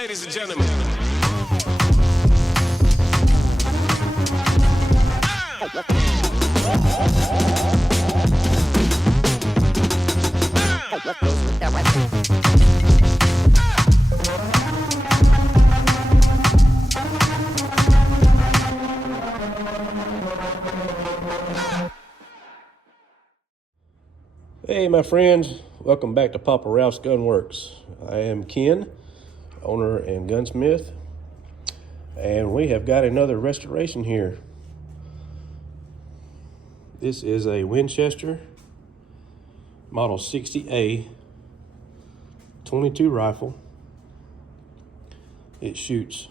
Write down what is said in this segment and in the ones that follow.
Ladies and gentlemen. Hey my friends, welcome back to Papa Ralph's Gunworks. I am Ken, owner and gunsmith, and we have got another restoration here. This is a Winchester Model 60A 22 rifle. It shoots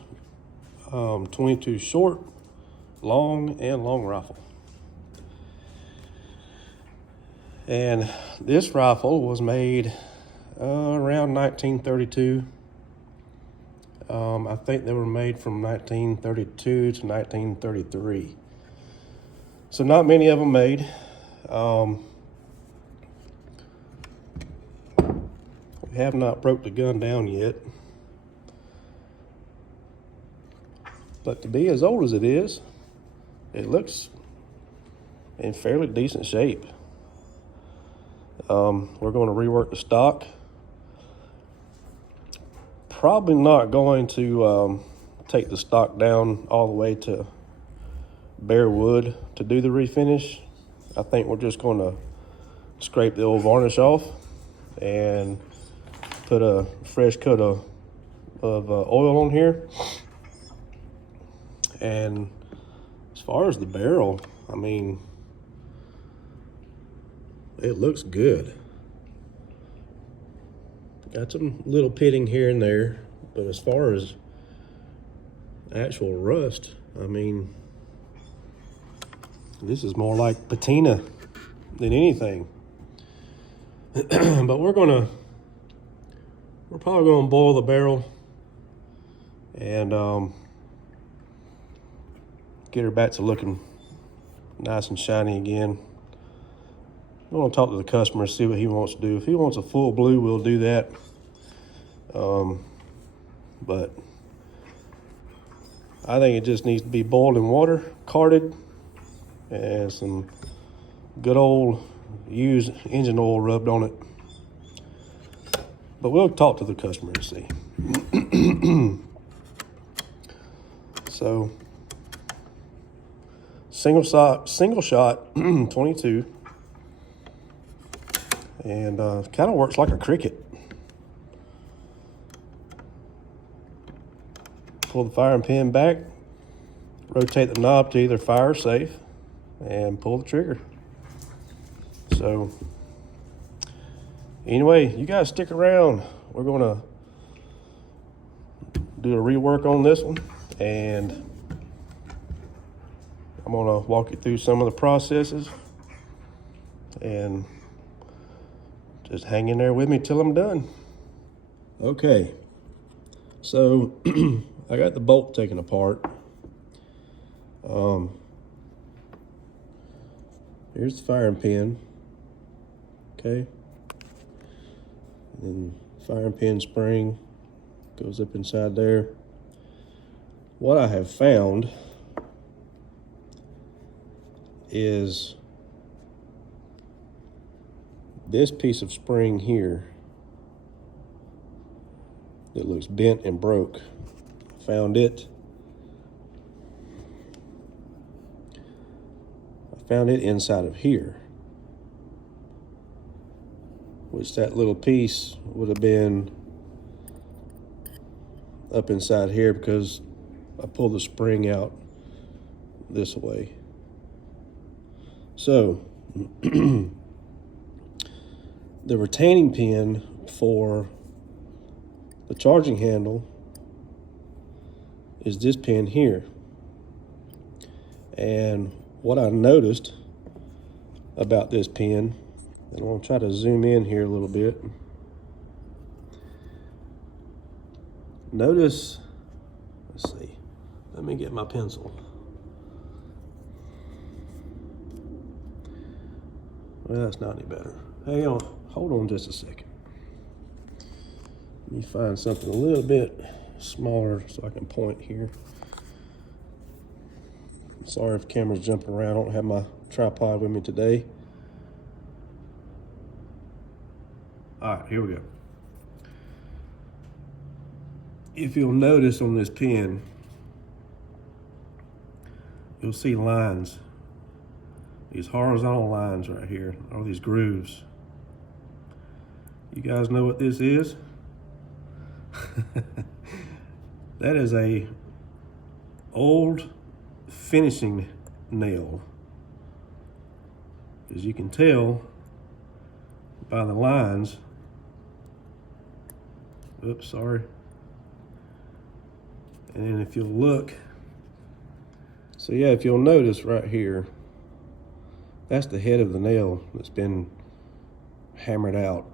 22 short, long, and long rifle. And this rifle was made around 1932. I think they were made from 1932 to 1933. So not many of them made. We have not broke the gun down yet. But to be as old as it is, it looks in fairly decent shape. We're going to rework the stock. Probably not going to take the stock down all the way to bare wood to do the refinish. I think we're just going to scrape the old varnish off and put a fresh coat of oil on here. And as far as the barrel, I mean, it looks good. Got some little pitting here and there, but as far as actual rust, I mean, this is more like patina than anything. But we're probably gonna boil the barrel and get her back to looking nice and shiny again. I want to talk to the customer, see what he wants to do. If he wants a full blue, we'll do that. But I think it just needs to be boiled in water, carded, and some good old used engine oil rubbed on it. But we'll talk to the customer and see. So, single shot 22. And kind of works like a cricket. Pull the firing pin back, rotate the knob to either fire safe, and pull the trigger. So anyway, you guys stick around. We're gonna do a rework on this one, and I'm gonna walk you through some of the processes, and just hang in there with me till I'm done. Okay, so I got the bolt taken apart. Here's the firing pin. Okay, and firing pin spring goes up inside there. What I have found is this piece of spring here that looks bent and broke. Found it. I found it inside of here, which that little piece would have been up inside here because I pulled the spring out this way. So the retaining pin for the charging handle is this pin here. And what I noticed about this pin, and I'm gonna try to zoom in here a little bit. Notice, let's see, let me get my pencil. Well, that's not any better. Hang on, hold on just a second. Let me find something a little bit smaller so I can point here. Sorry if the camera's jumping around. I don't have my tripod with me today. All right, here we go. If you'll notice on this pin, you'll see lines. These horizontal lines right here, or these grooves. You guys know what this is? That is a old finishing nail. As you can tell by the lines. Oops, sorry. And then if you'll look, so yeah, if you'll notice right here, that's the head of the nail that's been hammered out.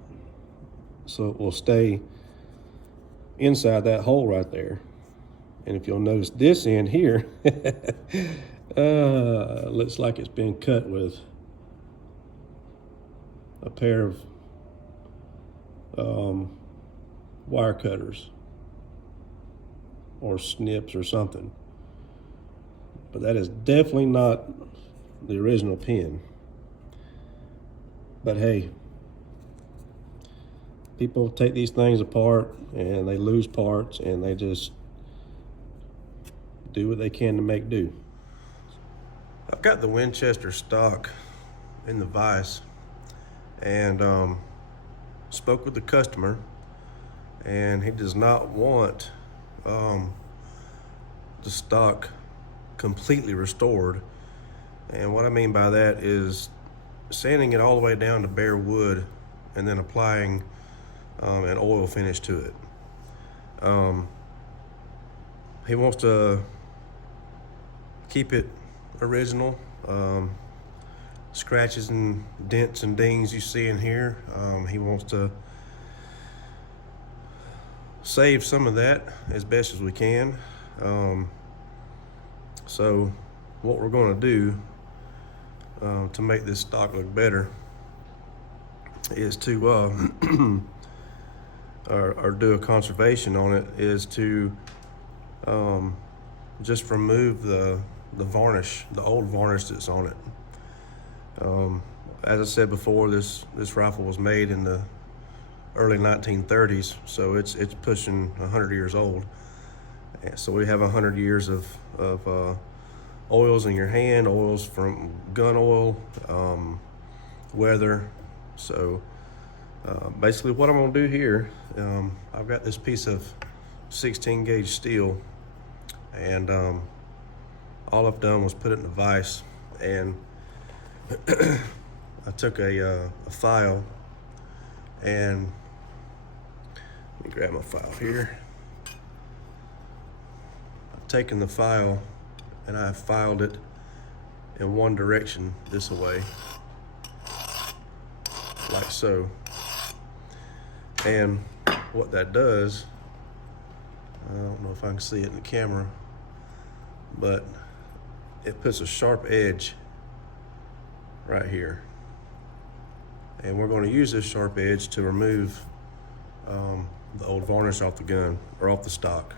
So it will stay inside that hole right there. And if you'll notice this end here, looks like it's been cut with a pair of wire cutters or snips or something. But that is definitely not the original pin. But hey, people take these things apart and they lose parts and they just do what they can to make do. I've got the Winchester stock in the vise and spoke with the customer, and he does not want the stock completely restored. And what I mean by that is sanding it all the way down to bare wood and then applying an oil finish to it. He wants to keep it original. Scratches and dents and dings you see in here, he wants to save some of that as best as we can. So what we're going to do to make this stock look better is to or do a conservation on it, is to just remove the varnish, the old varnish that's on it. As I said before, this rifle was made in the early 1930s, so it's pushing 100 years old. And so we have 100 years of oils in your hand, oils from gun oil, weather. So basically what I'm gonna do here, I've got this piece of 16 gauge steel, and all I've done was put it in a vise, and I took a file, and let me grab my file here. I've taken the file and I've filed it in one direction this way, like so. And what that does, I don't know if I can see it in the camera, but it puts a sharp edge right here. And we're going to use this sharp edge to remove the old varnish off the gun, or off the stock.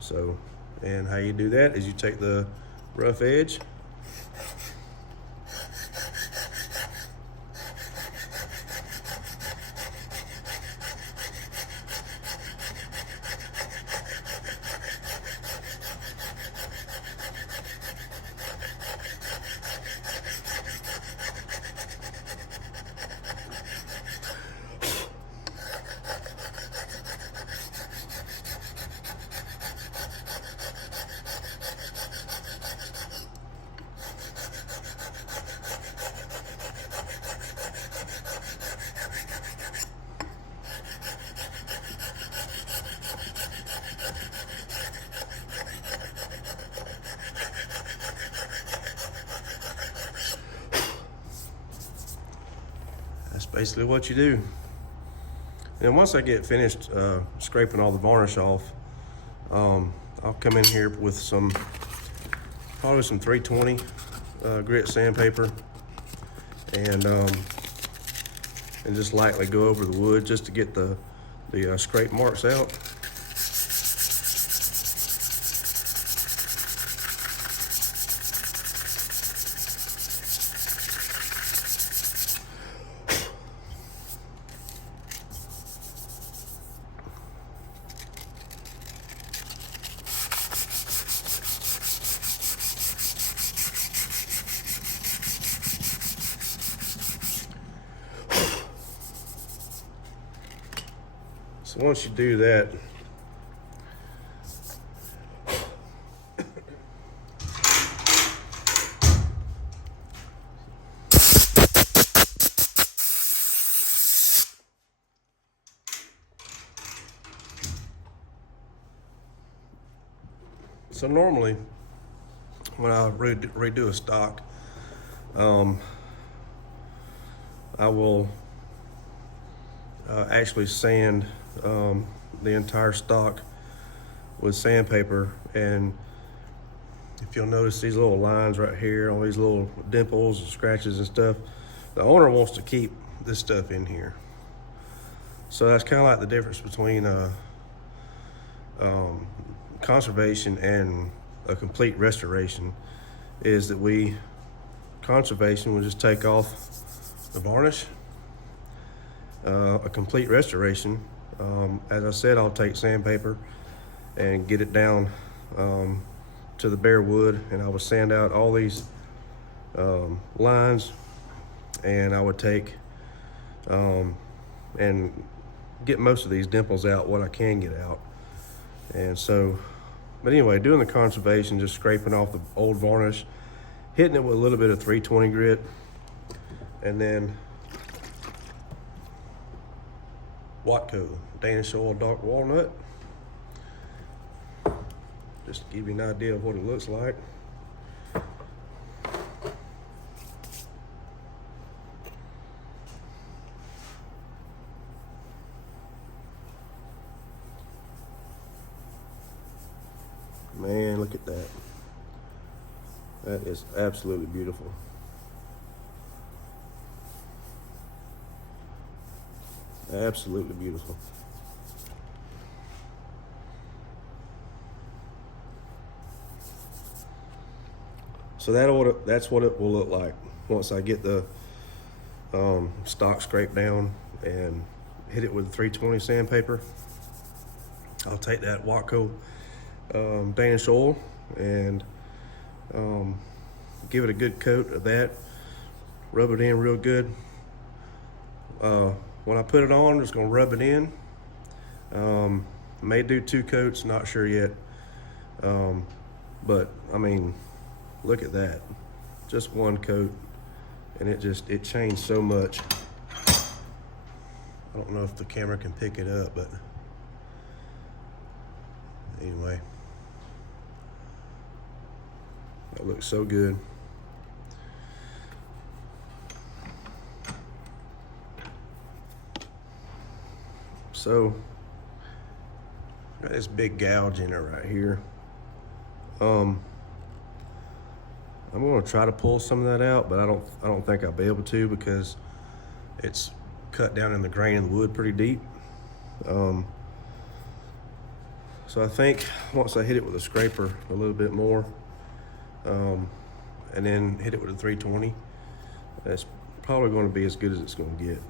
So, and how you do that is you take the rough edge, basically what you do. And once I get finished scraping all the varnish off, I'll come in here with probably some 320 grit sandpaper, and just lightly go over the wood just to get the scrape marks out. once you do that, so normally when I redo a stock, I will actually sand the entire stock with sandpaper. And if you'll notice these little lines right here, all these little dimples and scratches and stuff, the owner wants to keep this stuff in here. So that's kind of like the difference between conservation and a complete restoration, is that conservation will just take off the varnish. A complete restoration, as I said, I'll take sandpaper and get it down to the bare wood, and I would sand out all these lines, and I would take and get most of these dimples out, what I can get out. And so, but anyway, doing the conservation, just scraping off the old varnish, hitting it with a little bit of 320 grit, and then Watco Danish oil dark walnut, just to give you an idea of what it looks like. Man, look at that. That is absolutely beautiful. Absolutely beautiful. So that's what it will look like once I get the stock scraped down and hit it with 320 sandpaper. I'll take that Watco Danish oil and give it a good coat of that, rub it in real good. When I put it on, I'm just gonna rub it in. May do 2 coats, not sure yet. But I mean, look at that. Just 1 coat, and it changed so much. I don't know if the camera can pick it up, but anyway, that looks so good. So, got this big gouge in it right here. I'm gonna try to pull some of that out, but I don't think I'll be able to, because it's cut down in the grain of the wood pretty deep. So I think once I hit it with a scraper a little bit more, and then hit it with a 320, that's probably going to be as good as it's going to get.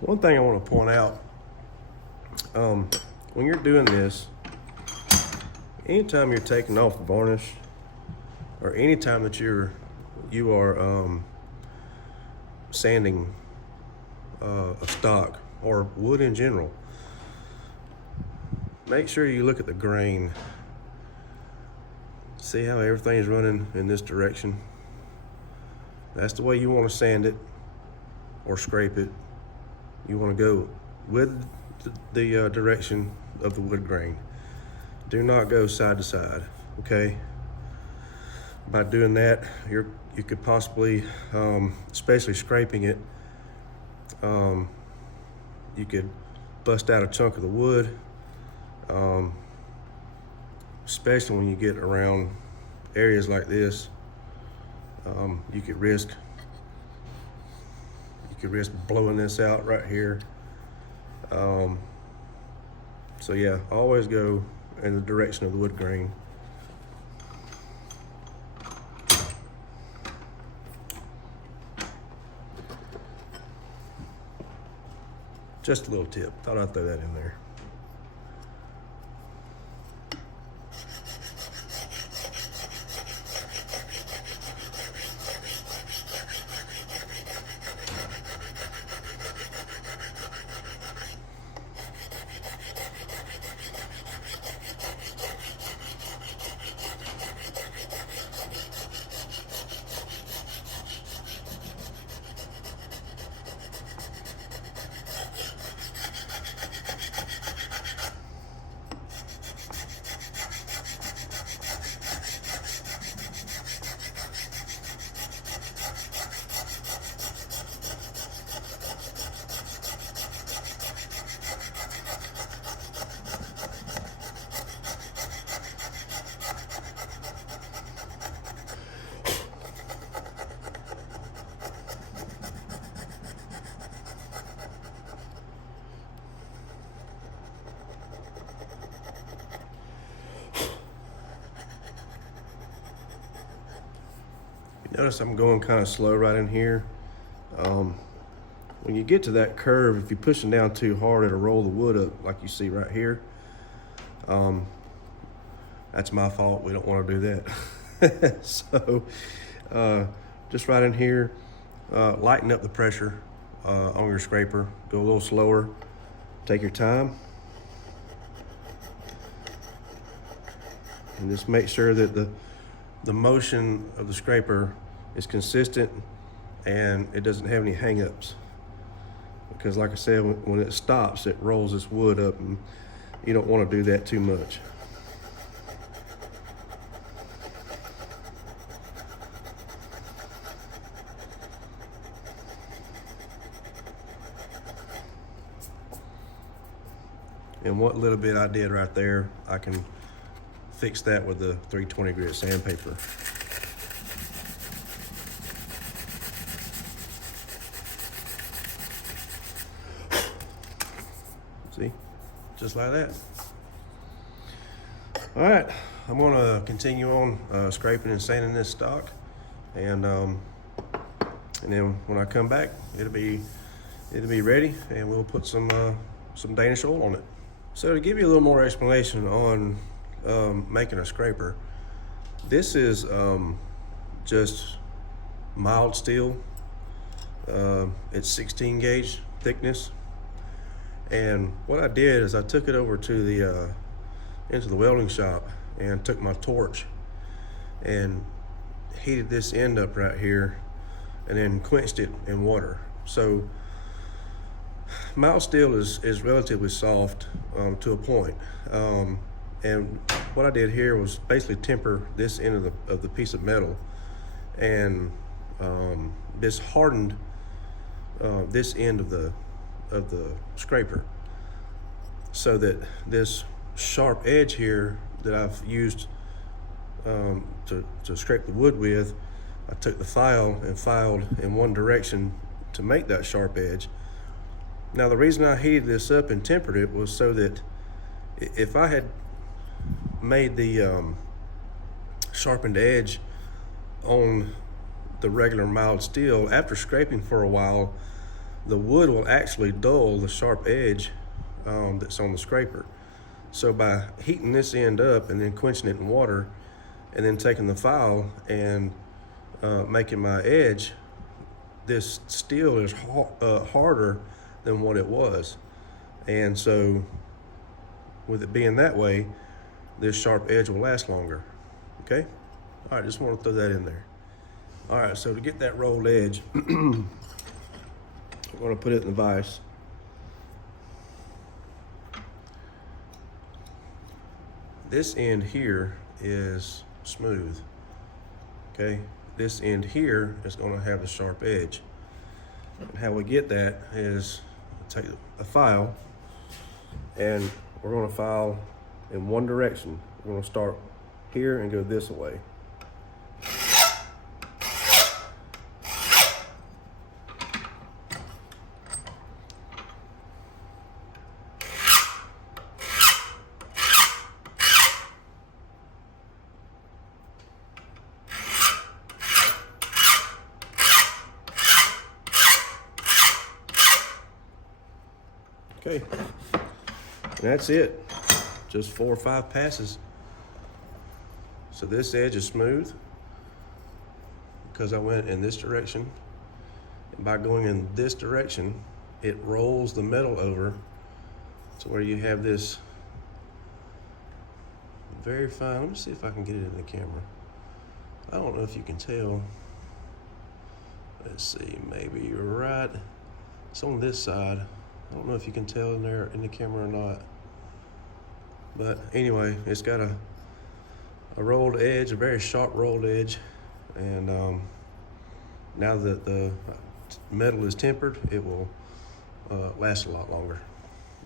One thing I want to point out, when you're doing this, anytime you're taking off the varnish, or anytime that you are sanding a stock or wood in general, make sure you look at the grain. See how everything is running in this direction? That's the way you want to sand it or scrape it. You want to go with the direction of the wood grain. Do not go side to side, okay? By doing that, you could possibly, especially scraping it, you could bust out a chunk of the wood, especially when you get around areas like this. You could risk blowing this out right here. So yeah, always go in the direction of the wood grain. Just a little tip. Thought I'd throw that in there. Notice I'm going kind of slow right in here. When you get to that curve, if you're pushing down too hard, it'll roll the wood up like you see right here. That's my fault. We don't want to do that. So just right in here, lighten up the pressure on your scraper. Go a little slower. Take your time. And just make sure that the motion of the scraper is consistent and it doesn't have any hang-ups. Because like I said, when it stops, it rolls this wood up, and you don't want to do that too much. And what little bit I did right there, I can fix that with the 320 grit sandpaper. See, just like that. All right, I'm gonna continue on scraping and sanding this stock, and then when I come back, it'll be ready, and we'll put some Danish oil on it. So to give you a little more explanation on making a scraper, this is just mild steel. It's 16 gauge thickness, and what I did is I took it over to the into the welding shop and took my torch and heated this end up right here and then quenched it in water. So mild steel is relatively soft to a point, and what I did here was basically temper this end of the piece of metal, and this hardened this end of the scraper, so that this sharp edge here that I've used to scrape the wood with, I took the file and filed in one direction to make that sharp edge. Now the reason I heated this up and tempered it was so that if I had made the sharpened edge on the regular mild steel, after scraping for a while, the wood will actually dull the sharp edge that's on the scraper. So by heating this end up and then quenching it in water and then taking the file and making my edge, this steel is harder than what it was. And so with it being that way, this sharp edge will last longer. Okay? All right, just want to throw that in there. All right, so to get that rolled edge, I'm going to put it in the vise. This end here is smooth. Okay? This end here is going to have the sharp edge. And how we get that is take a file, and we're going to file in one direction. We're going to start here and go this way. Okay, and that's it. Just 4 or 5 passes. So this edge is smooth because I went in this direction. And by going in this direction, it rolls the metal over to where you have this very fine. Let me see if I can get it in the camera. I don't know if you can tell. Let's see, maybe you're right. It's on this side. I don't know if you can tell in there in the camera or not. But anyway, it's got a rolled edge, a very sharp rolled edge. And now that the metal is tempered, it will last a lot longer.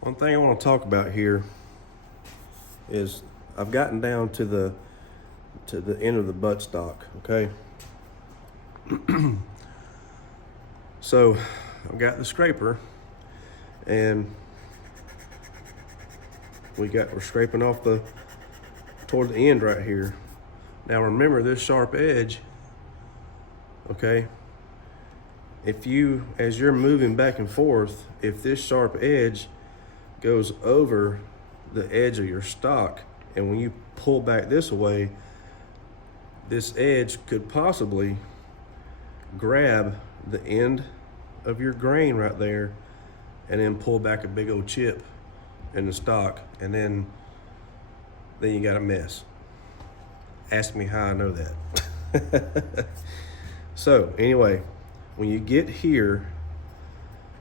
One thing I want to talk about here is I've gotten down to the end of the buttstock, okay? So I've got the scraper, and we're scraping off toward the end right here. Now remember this sharp edge, okay? If you, as you're moving back and forth, if this sharp edge goes over the edge of your stock, and when you pull back this way, this edge could possibly grab the end of your grain right there and then pull back a big old chip in the stock, and then you got a mess. Ask me how I know that. So anyway, when you get here,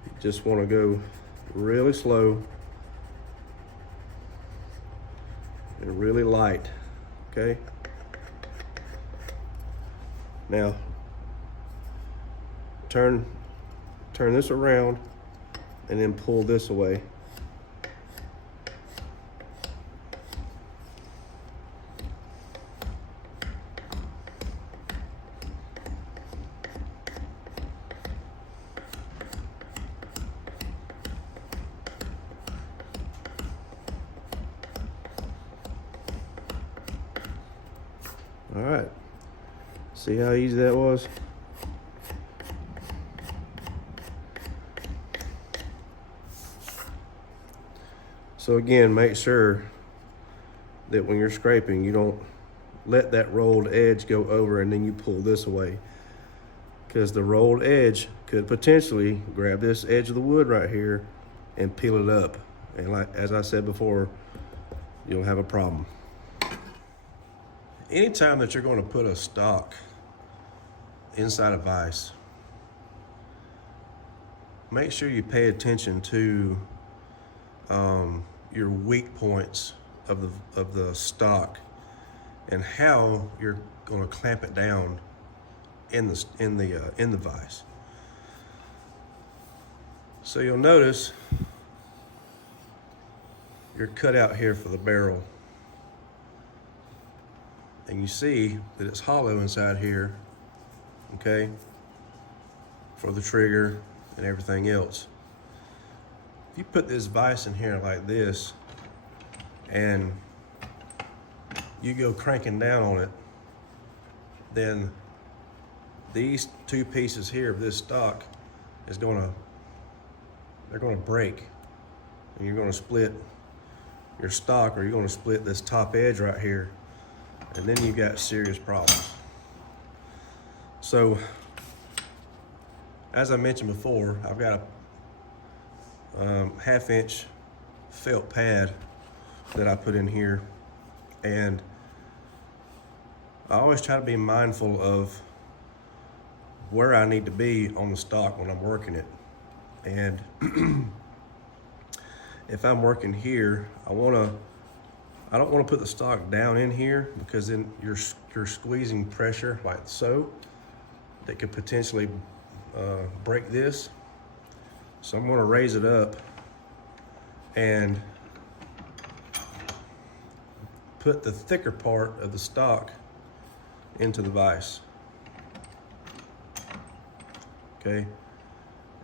you just want to go really slow and really light, okay? Now, turn this around and then pull this away. All right, see how easy that was? So again, make sure that when you're scraping, you don't let that rolled edge go over and then you pull this away, because the rolled edge could potentially grab this edge of the wood right here and peel it up. And like, as I said before, you'll have a problem. Anytime that you're going to put a stock inside a vise, make sure you pay attention to your weak points of the stock and how you're going to clamp it down in the vise. So you'll notice your cutout here for the barrel, and you see that it's hollow inside here, okay, for the trigger and everything else. If you put this vise in here like this and you go cranking down on it, then these two pieces here of this stock they're gonna break, and you're gonna split your stock, or you're gonna split this top edge right here, and then you've got serious problems. So, as I mentioned before, I've got a 1/2 inch felt pad that I put in here, and I always try to be mindful of where I need to be on the stock when I'm working it. And if I'm working here, I don't want to put the stock down in here, because then you're squeezing pressure like so that could potentially break this. So I'm going to raise it up and put the thicker part of the stock into the vise. Okay,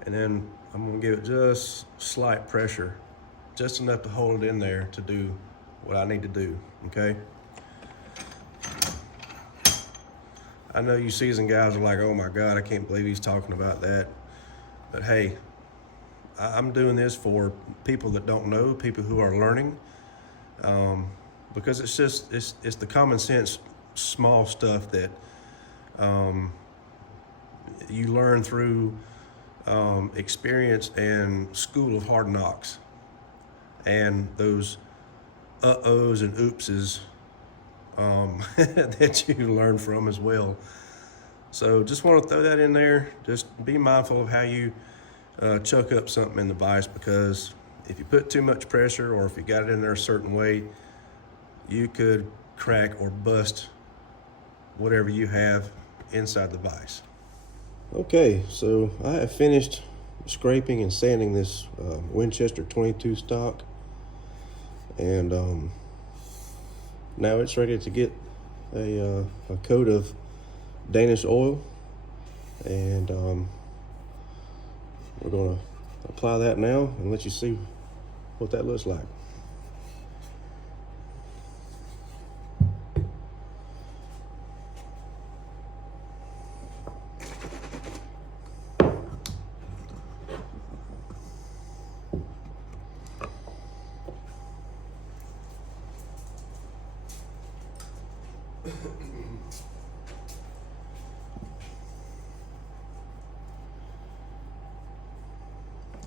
and then I'm going to give it just slight pressure, just enough to hold it in there to do what I need to do, okay? I know you seasoned guys are like, oh my God, I can't believe he's talking about that. But hey, I'm doing this for people that don't know, people who are learning, because it's the common sense, small stuff that you learn through experience and school of hard knocks, and those uh-ohs and oopses that you learn from as well. So just want to throw that in there. Just be mindful of how you chuck up something in the vise, because if you put too much pressure, or if you got it in there a certain way, you could crack or bust whatever you have inside the vise. Okay, so I have finished scraping and sanding this Winchester 22 stock, and now it's ready to get a coat of Danish oil, and we're going to apply that now and let you see what that looks like.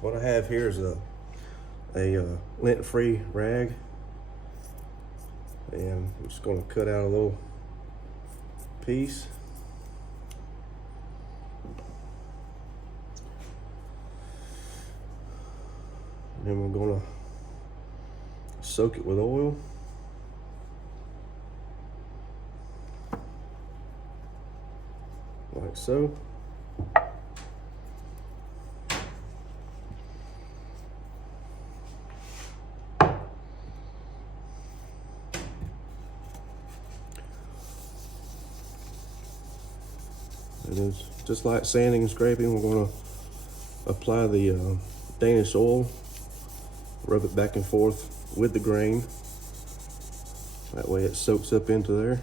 What I have here is a lint-free rag, and I'm just going to cut out a little piece. And then we're going to soak it with oil. Like so. And it's just like sanding and scraping. We're going to apply the Danish oil, rub it back and forth with the grain. That way it soaks up into there.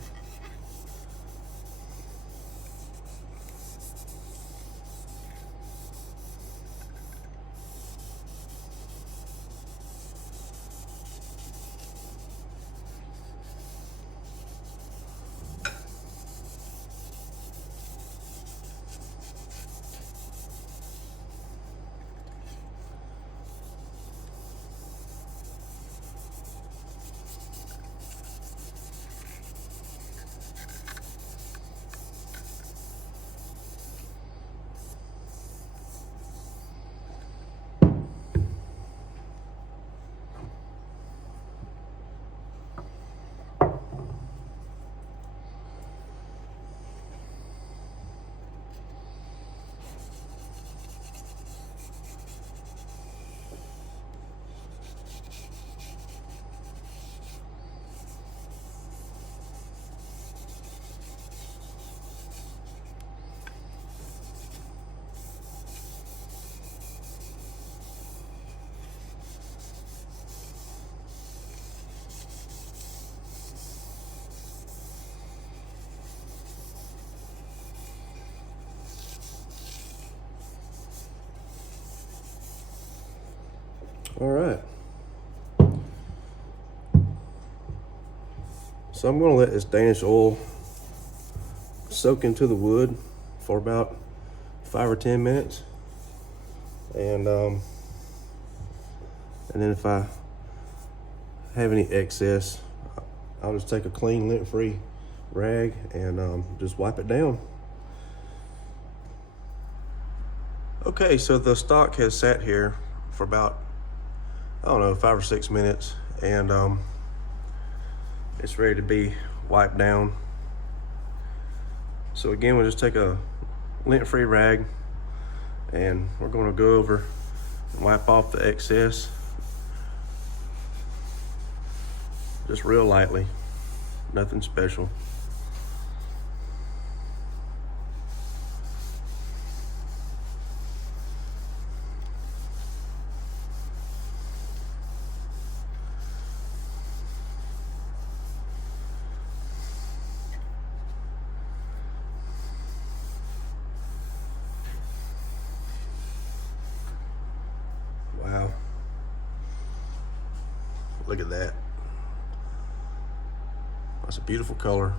All right. So I'm going to let this Danish oil soak into the wood for about 5 or 10 minutes. And then if I have any excess, I'll just take a clean lint-free rag and just wipe it down. Okay, so the stock has sat here for about, I don't know, 5 or 6 minutes, and it's ready to be wiped down. So again, we'll just take a lint-free rag, and we're going to go over and wipe off the excess, just real lightly, nothing special. Look at that. That's a beautiful color.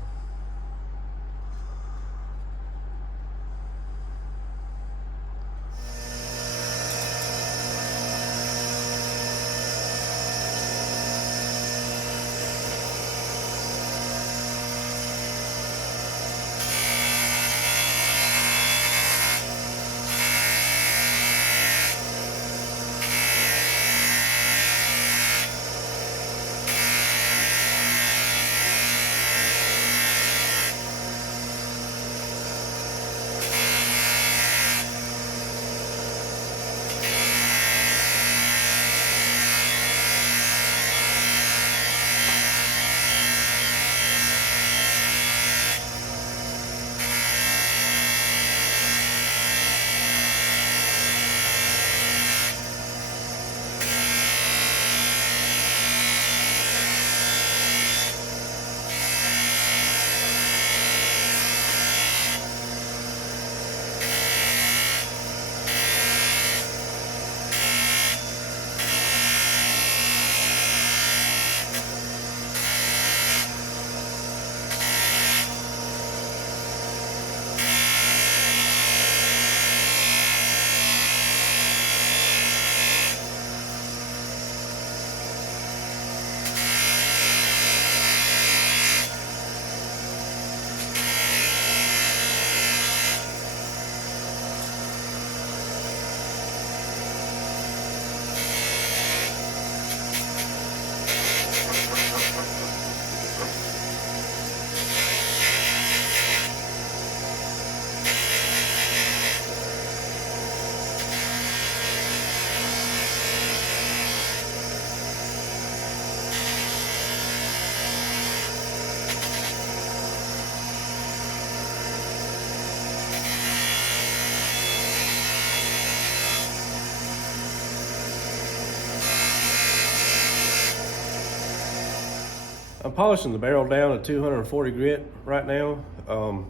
I'm polishing the barrel down to 240 grit right now. I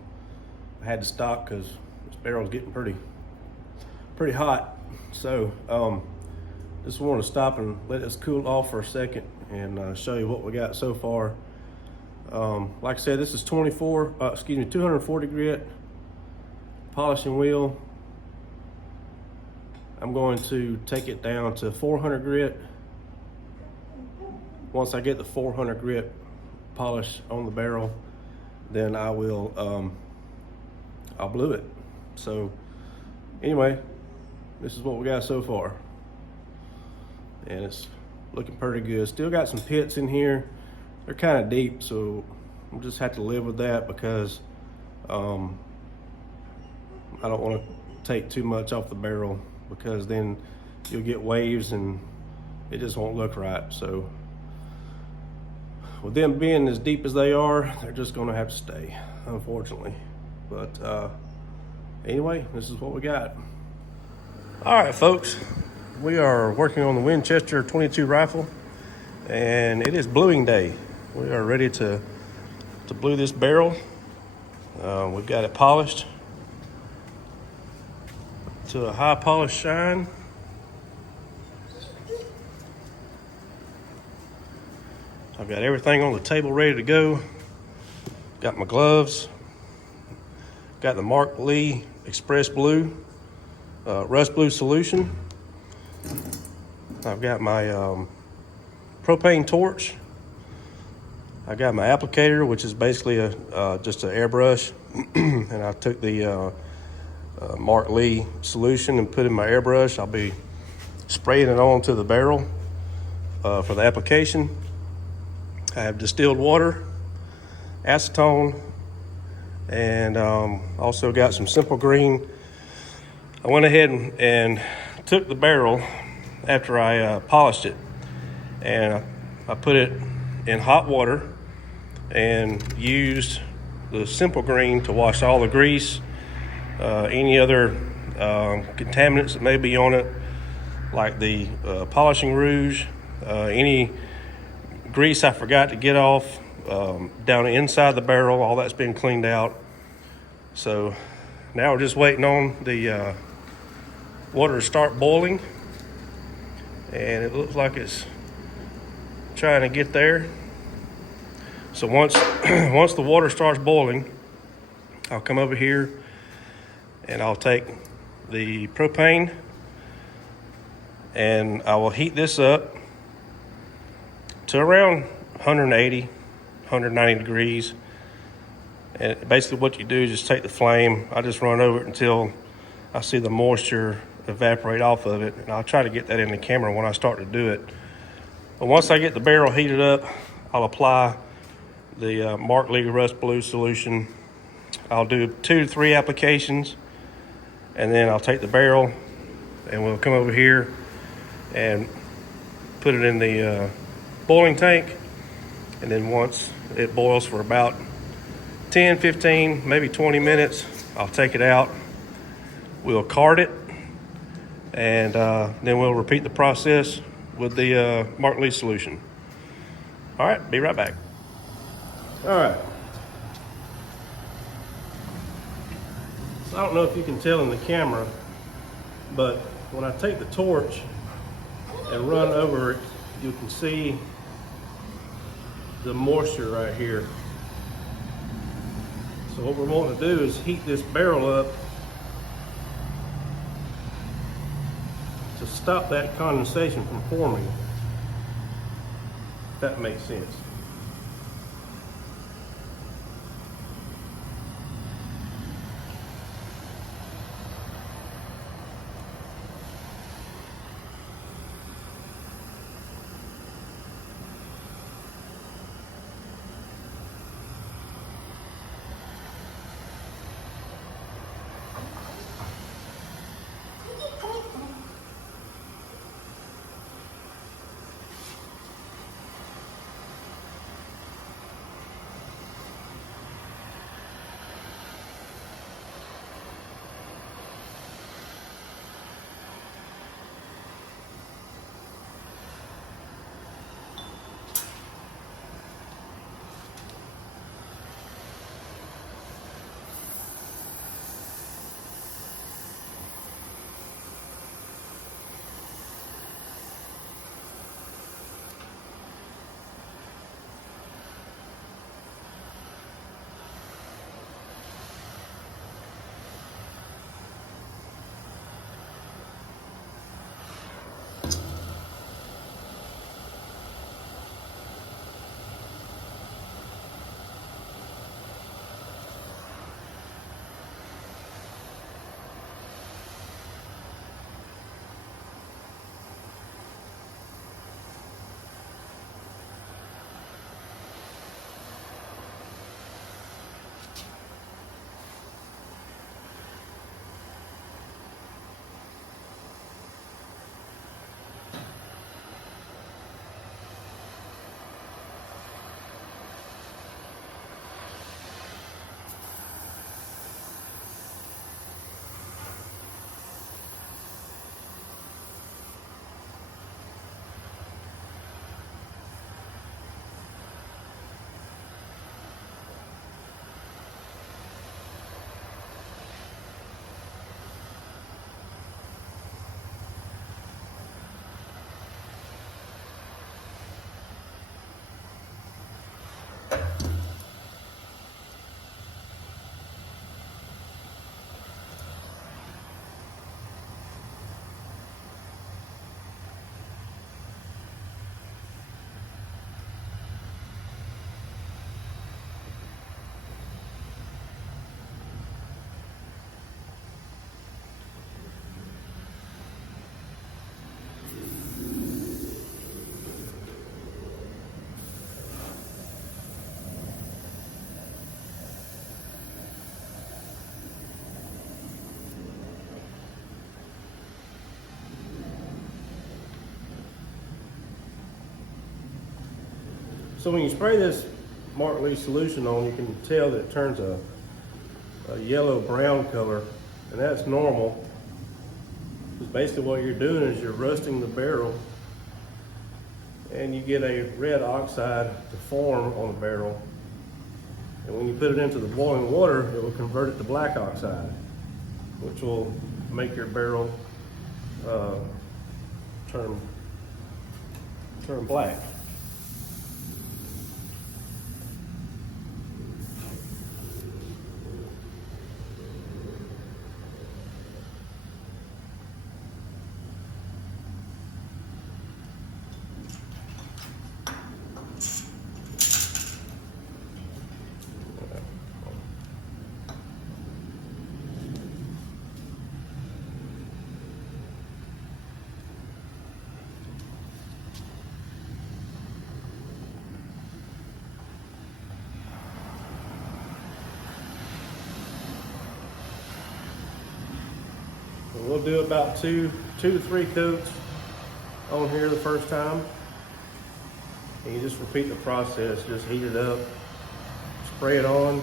had to stop because this barrel's getting pretty hot. So just want to stop and let this cool off for a second and show you what we got so far. Like I said, this is 240 grit polishing wheel. I'm going to take it down to 400 grit. Once I get the 400 grit polish on the barrel, then I will I'll blue it. So anyway, this is what we got so far, and it's looking pretty good. Still got some pits in here. They're kind of deep, so we'll just have to live with that because I don't want to take too much off the barrel, because then you'll get waves and it just won't look right. So with them being as deep as they are, they're just gonna have to stay, unfortunately. But anyway, this is what we got. All right, folks, we are working on the Winchester 22 rifle, and it is bluing day. We are ready to blue this barrel. We've got it polished to a high polish shine. I've got everything on the table ready to go. Got my gloves. Got the Mark Lee Express Blue, Rust Blue solution. I've got my propane torch. I got my applicator, which is basically just an airbrush. And I took the Mark Lee solution and put in my airbrush. I'll be spraying it onto the barrel for the application. I have distilled water, acetone, and also got some simple green. I went ahead and took the barrel after I polished it, and I put it in hot water and used the simple green to wash all the grease, any other contaminants that may be on it, like the polishing rouge, any grease I forgot to get off down inside the barrel. All that's been cleaned out. So now we're just waiting on the water to start boiling, and it looks like it's trying to get there. So once the water starts boiling, I'll come over here and I'll take the propane and I will heat this up to around 180, 190 degrees. And basically what you do is just take the flame. I just run over it until I see the moisture evaporate off of it. And I'll try to get that in the camera when I start to do it. But once I get the barrel heated up, I'll apply the Mark Lee Rust Blue solution. I'll do 2 to 3 applications, and then I'll take the barrel and we'll come over here and put it in the boiling tank. And then once it boils for about 10, 15, maybe 20 minutes, I'll take it out. We'll card it, and then we'll repeat the process with the Mark Lee solution. All right, be right back. All right. So I don't know if you can tell in the camera, but when I take the torch and run over it, you can see the moisture right here. So what we're wanting to do is heat this barrel up to stop that condensation from forming, if that makes sense. So when you spray this Mark Lee solution on, you can tell that it turns a yellow-brown color, and that's normal. Because basically what you're doing is you're rusting the barrel, and you get a red oxide to form on the barrel. And when you put it into the boiling water, it will convert it to black oxide, which will make your barrel turn black. We'll do about two to three coats on here the first time. And you just repeat the process. Just heat it up, spray it on.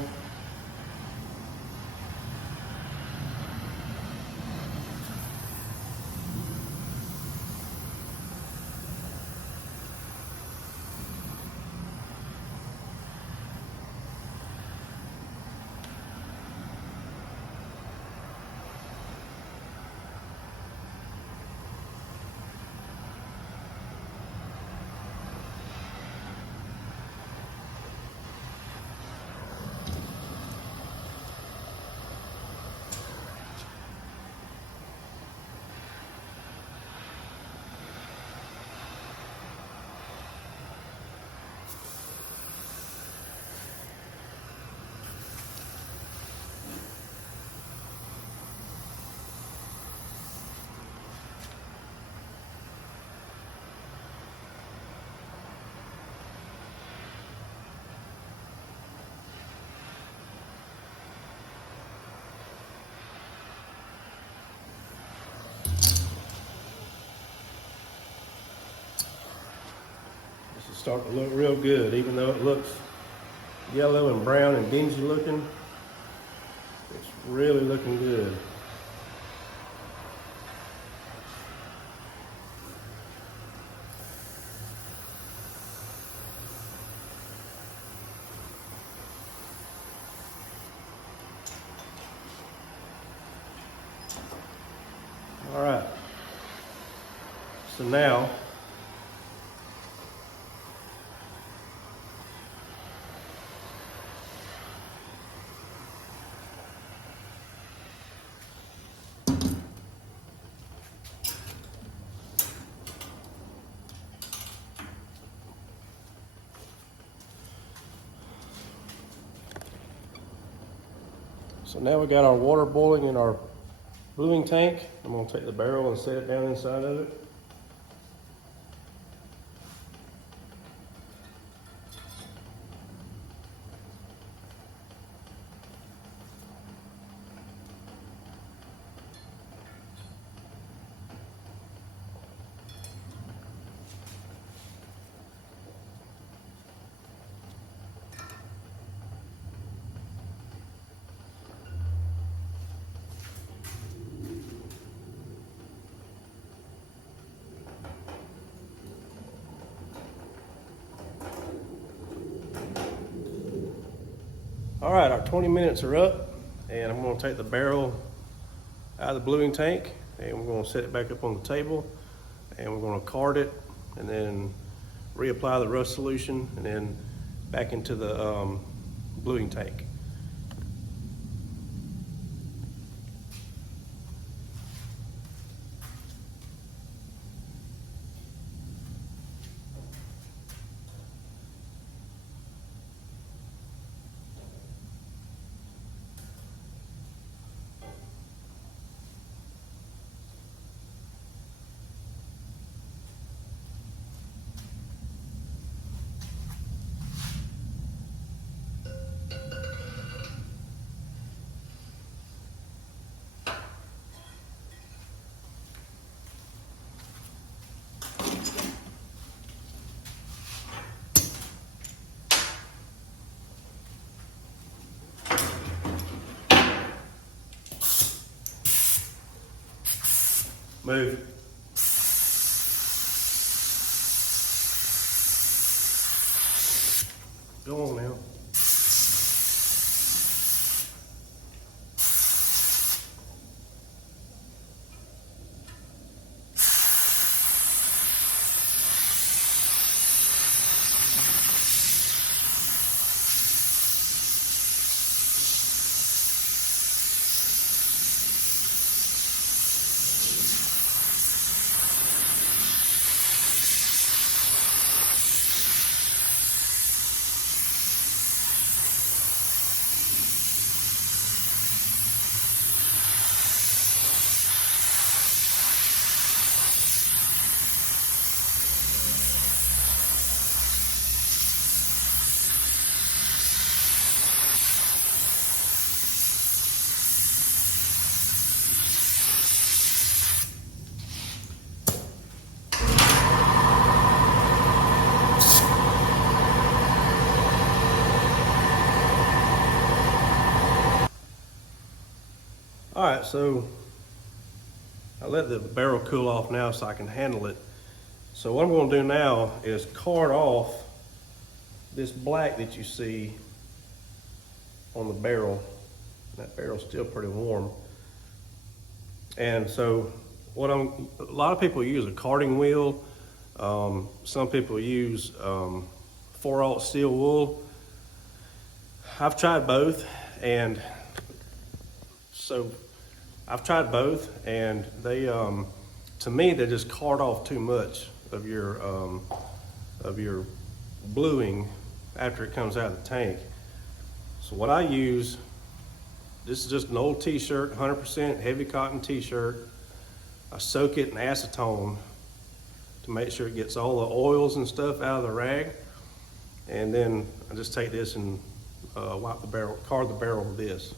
This is starting to look real good, even though it looks yellow and brown and dingy looking. It's really looking good. All right, so now we got our water boiling in our bluing tank. I'm going to take the barrel and set it down inside of it. All right, our 20 minutes are up, and I'm going to take the barrel out of the bluing tank, and we're going to set it back up on the table, and we're going to card it, and then reapply the rust solution, and then back into the bluing tank. Move. Go on now. right, so I let the barrel cool off now so I can handle it. So what I'm going to do now is card off this black that you see on the barrel. That barrel's still pretty warm. And so a lot of people use a carding wheel. Some people use 4/0 steel wool. I've tried both, and so I've tried both, and they, to me, they just card off too much of your bluing after it comes out of the tank. So what I use, this is just an old t-shirt, 100% heavy cotton t-shirt. I soak it in acetone to make sure it gets all the oils and stuff out of the rag. And then I just take this and wipe the barrel, card the barrel with this.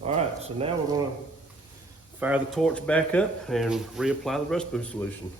All right, so now we're going to fire the torch back up and reapply the rust boost solution.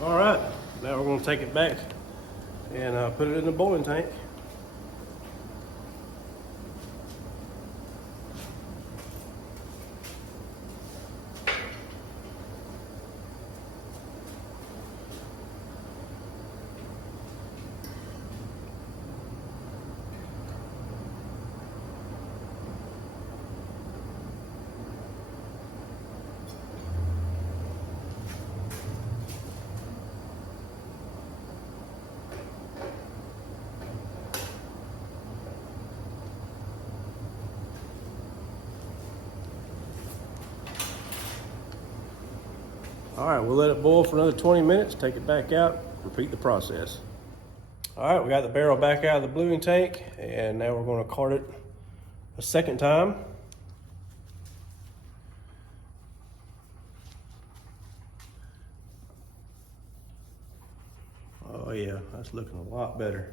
All right, now we're going to take it back and put it in the boiling tank. All right, we'll let it boil for another 20 minutes, take it back out, repeat the process. All right, we got the barrel back out of the bluing tank, and now we're going to cart it a second time. Oh yeah, that's looking a lot better.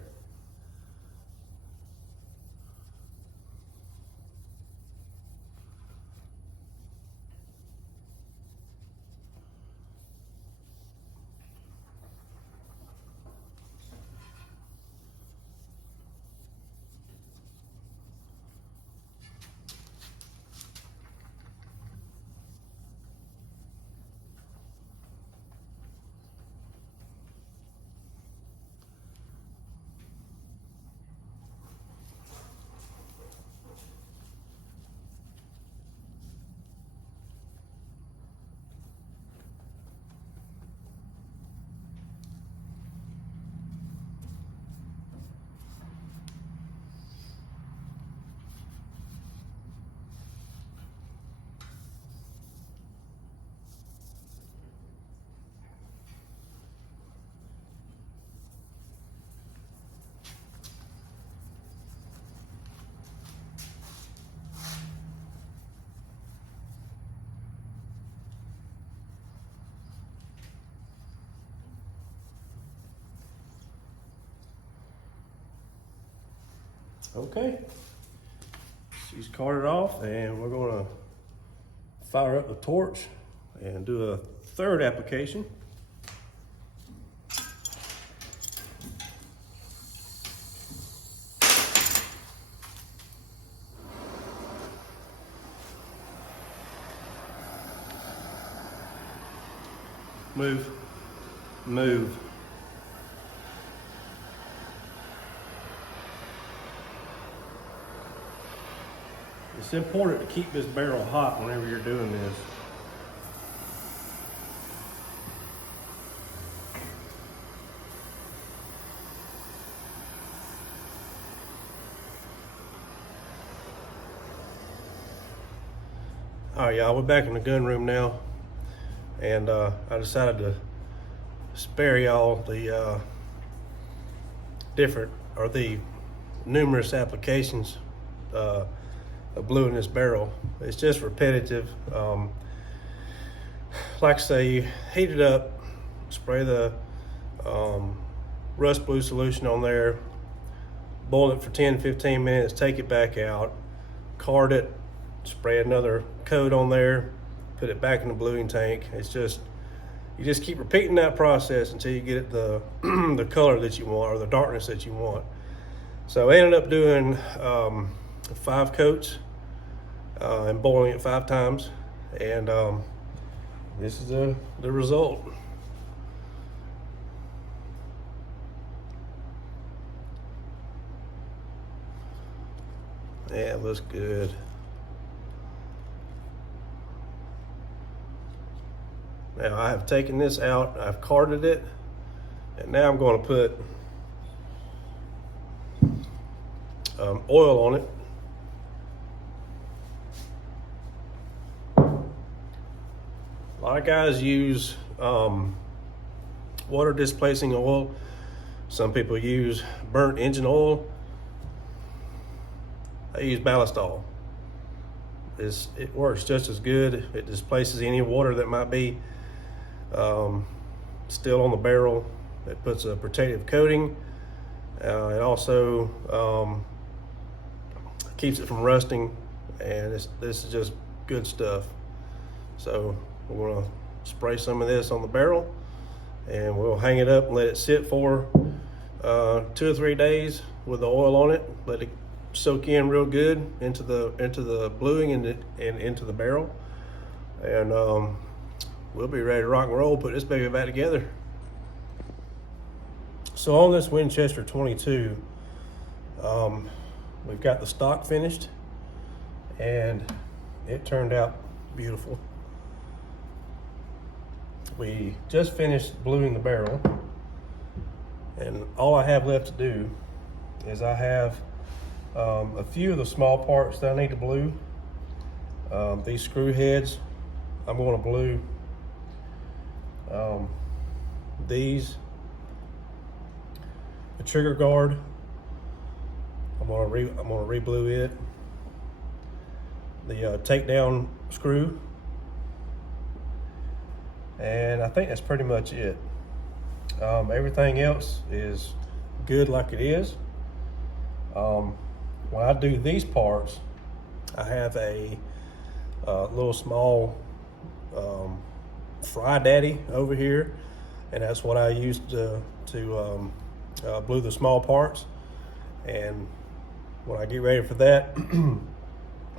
Okay, she's carted off, and we're going to fire up the torch and do a third application. Move, move. It's important to keep this barrel hot whenever you're doing this. All right, y'all, we're back in the gun room now, and I decided to spare y'all the the numerous applications of blue in this barrel. It's just repetitive. Like I say, you heat it up, spray the rust blue solution on there, boil it for 10-15 minutes, take it back out, card it, spray another coat on there, put it back in the bluing tank. It's just, you just keep repeating that process until you get it the the color that you want, or the darkness that you want. So I ended up doing 5 coats and boiling it 5 times, and this is the result. Yeah, it looks good. Now I have taken this out, I've carded it, and now I'm going to put oil on it. A lot of guys use water displacing oil. Some people use burnt engine oil. I use ballast oil. It works just as good. It displaces any water that might be still on the barrel. It puts a protective coating. It also keeps it from rusting, and this is just good stuff. So we're going to spray some of this on the barrel and we'll hang it up and let it sit for 2 or 3 days with the oil on it. Let it soak in real good into the bluing and into the barrel, and we'll be ready to rock and roll. Put this baby back together. So on this Winchester 22, we've got the stock finished, and it turned out beautiful. We just finished bluing the barrel, and all I have left to do is I have a few of the small parts that I need to blue. These screw heads I'm going to blue. The trigger guard, I'm going to re-blue it. The takedown screw, and I think that's pretty much it. Everything else is good like it is. When I do these parts, I have a little small fry daddy over here, and that's what I use to blue the small parts. And when I get ready for that,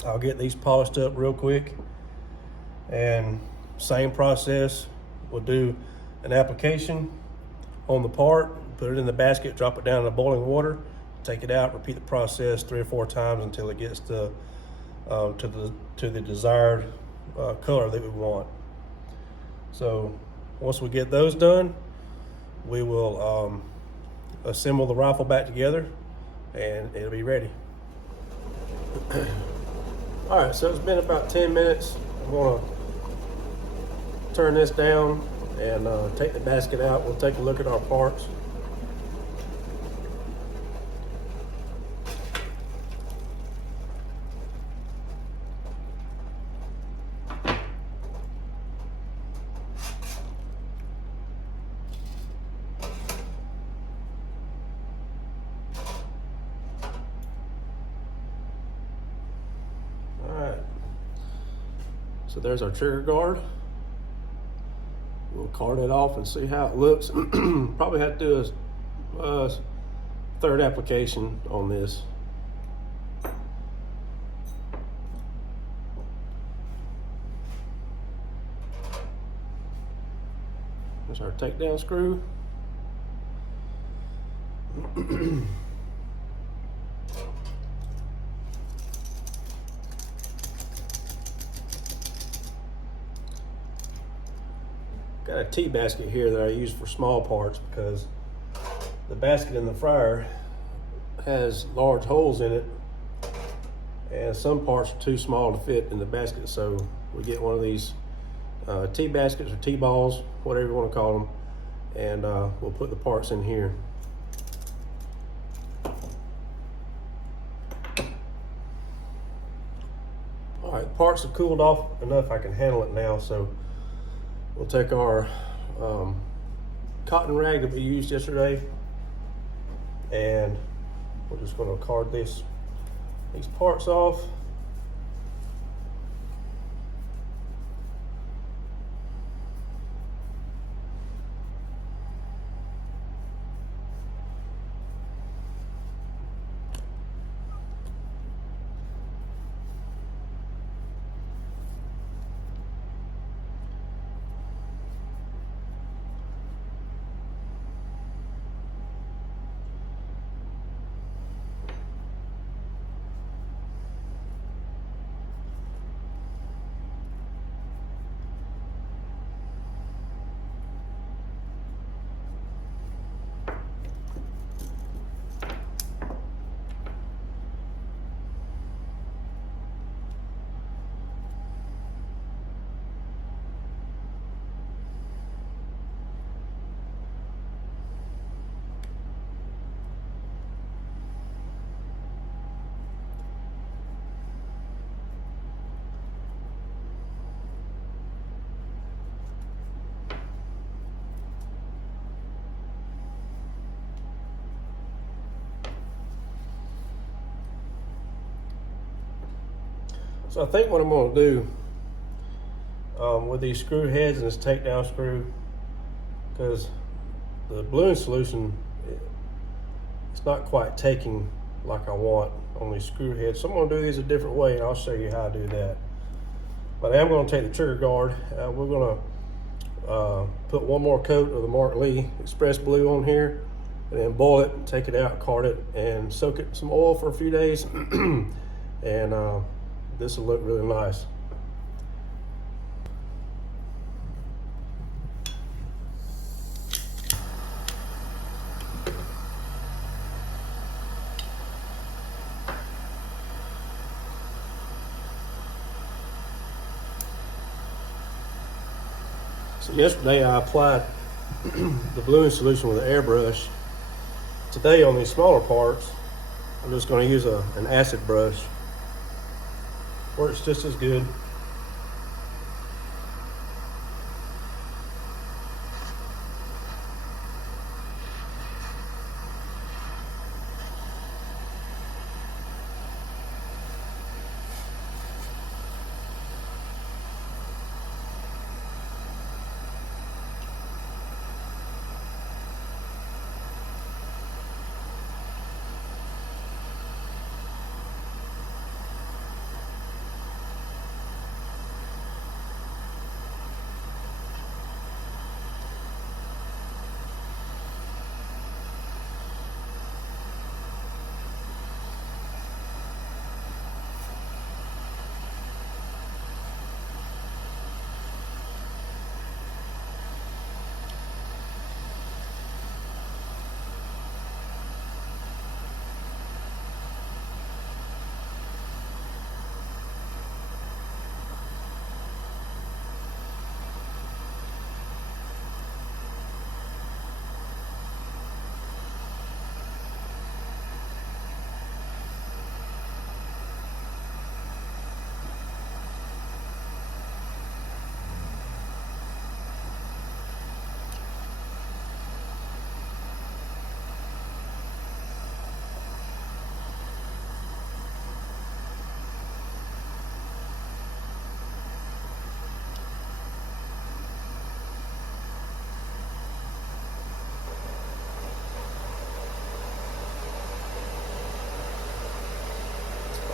I'll get these polished up real quick, and same process. We'll do an application on the part, put it in the basket, drop it down in the boiling water, take it out, repeat the process 3 or 4 times until it gets to the desired color that we want. So once we get those done, we will assemble the rifle back together, and it'll be ready. All right, so it's been about 10 minutes. I'm gonna turn this down and take the basket out. We'll take a look at our parts. So there's our trigger guard. We'll card it off and see how it looks. Probably have to do a third application on this. There's our takedown screw. Got a tea basket here that I use for small parts because the basket in the fryer has large holes in it, and some parts are too small to fit in the basket. So we get one of these tea baskets or tea balls, whatever you want to call them, and we'll put the parts in here. All right, the parts have cooled off enough I can handle it now, so we'll take our cotton rag that we used yesterday, and we're just going to card these parts off. So I think what I'm going to do with these screw heads and this takedown screw, because the bluing solution, it's not quite taking like I want on these screw heads. So I'm going to do these a different way, and I'll show you how to do that. But I am going to take the trigger guard. We're going to put one more coat of the Mark Lee Express Blue on here, and then boil it, take it out, card it, and soak it in some oil for a few days. And this will look really nice. So yesterday I applied the bluing solution with an airbrush. Today on these smaller parts, I'm just going to use an acid brush. Works just as good.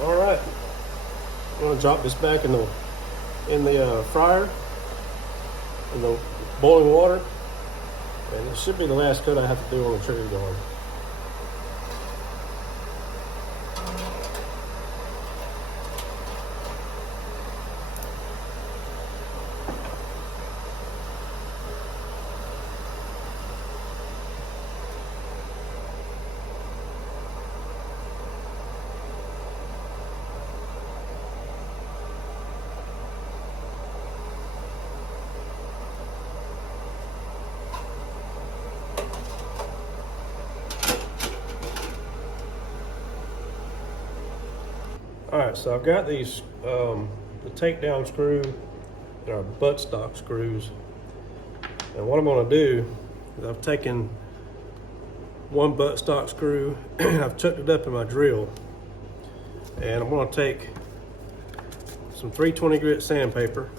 All right, I'm going to drop this back in the fryer in the boiling water, and this should be the last coat I have to do on the trigger guard. All right, so I've got these, the takedown screw and our buttstock screws. And what I'm gonna do is I've taken one buttstock screw and I've tucked it up in my drill. And I'm gonna take some 320 grit sandpaper,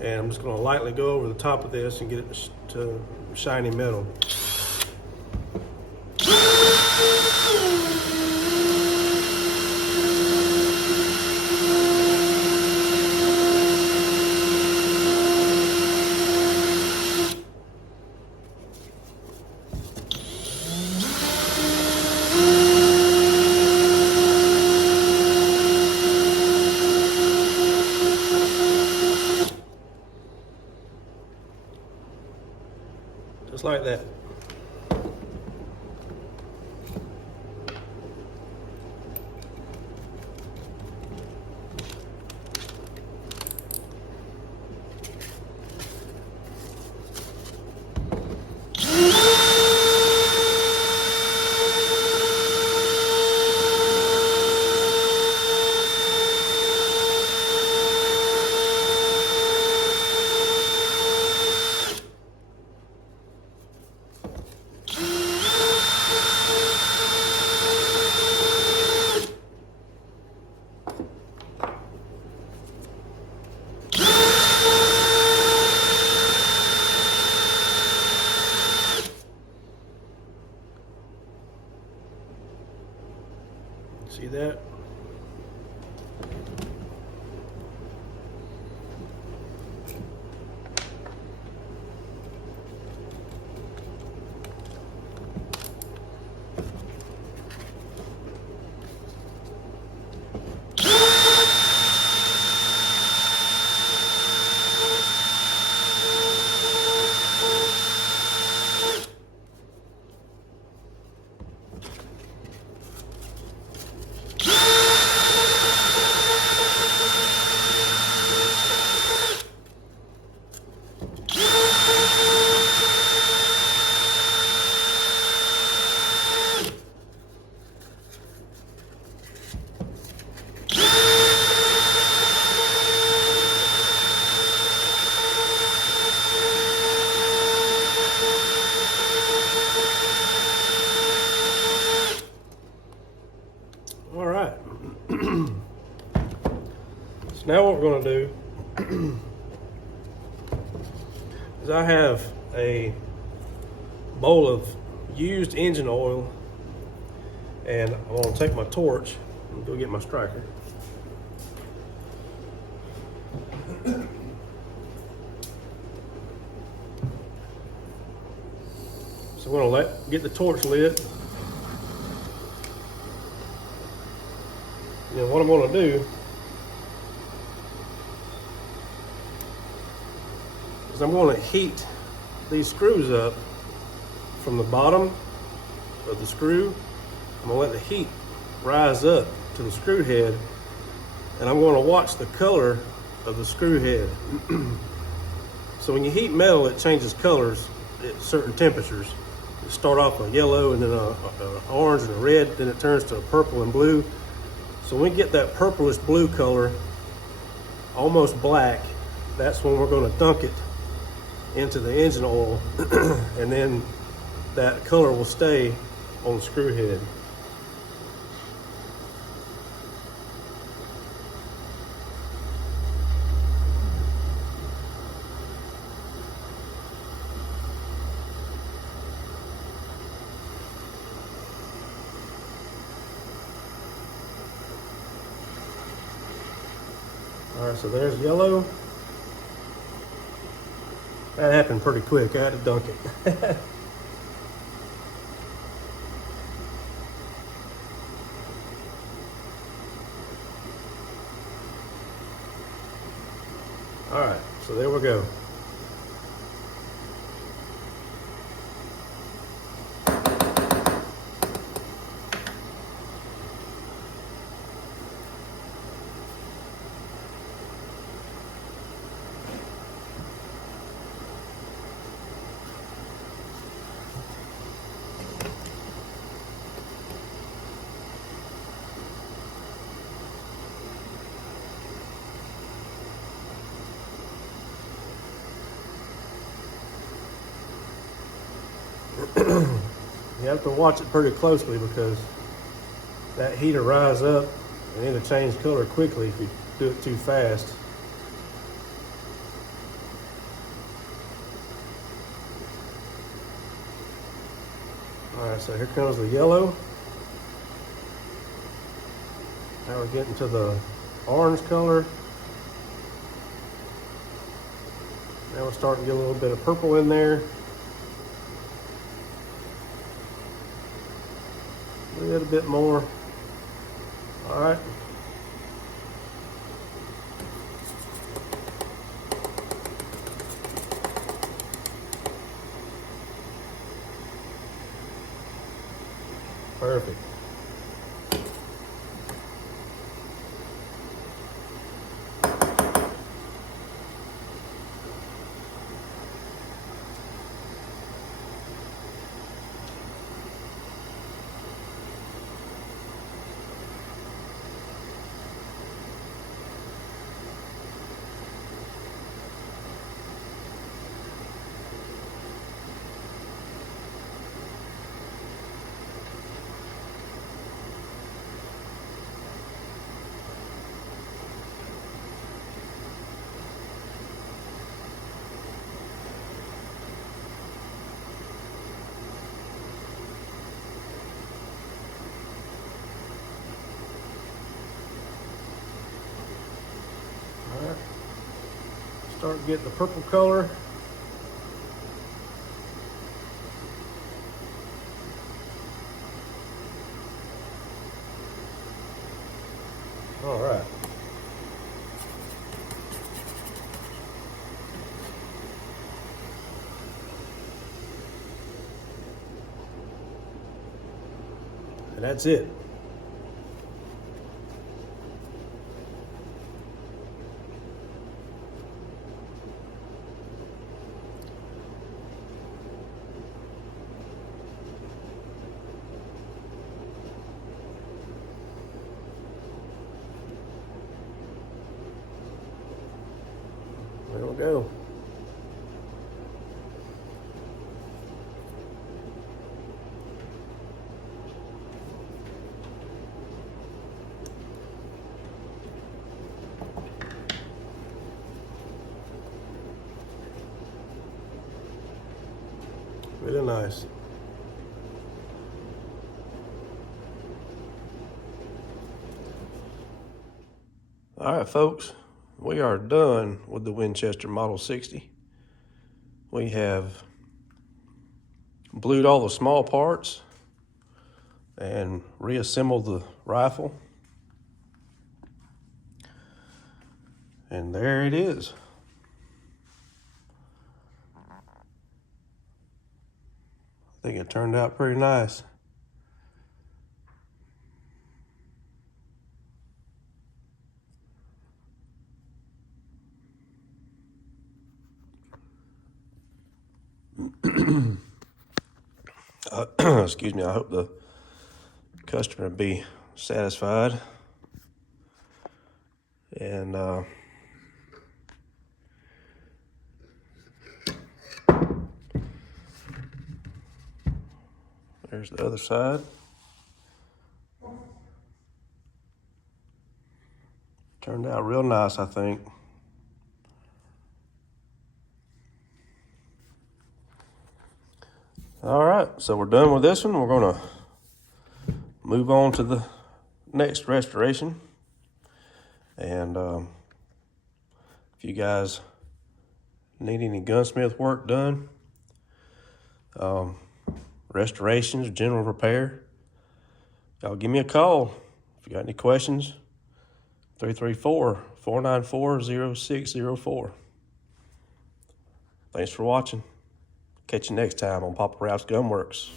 and I'm just gonna lightly go over the top of this and get it to shiny metal. Just like that. what we're going to do is I have a bowl of used engine oil, and I'm going to take my torch and go get my striker. So I'm going to get the torch lit. And what I'm going to do is I'm going to heat these screws up from the bottom of the screw. I'm going to let the heat rise up to the screw head, and I'm going to watch the color of the screw head. So when you heat metal, it changes colors at certain temperatures. It start off a yellow, and then a orange and a red, then it turns to a purple and blue. So when we get that purplish blue color, almost black, that's when we're going to dunk it into the engine oil, and then that color will stay on the screw head. All right, so there's yellow. That happened pretty quick. I had to dunk it. All right, so there we go. You have to watch it pretty closely because that heat will rise up and it'll change color quickly if you do it too fast. All right, so here comes the yellow. Now we're getting to the orange color. Now we're starting to get a little bit of purple in there. A little bit more. All right. Perfect. All right. Start getting the purple color. All right. And that's it. There we go. Really nice. All right, folks, we are done with the Winchester Model 60. We have blued all the small parts and reassembled the rifle. And there it is. I think it turned out pretty nice. Excuse me, I hope the customer be satisfied. And there's the other side. Turned out real nice, I think. All right, so we're done with this one. We're gonna move on to the next restoration. And if you guys need any gunsmith work done, restorations, general repair, y'all give me a call. If you got any questions, 334-494-0604. Thanks for watching. Catch you next time on Papa Ralph's Gunworks.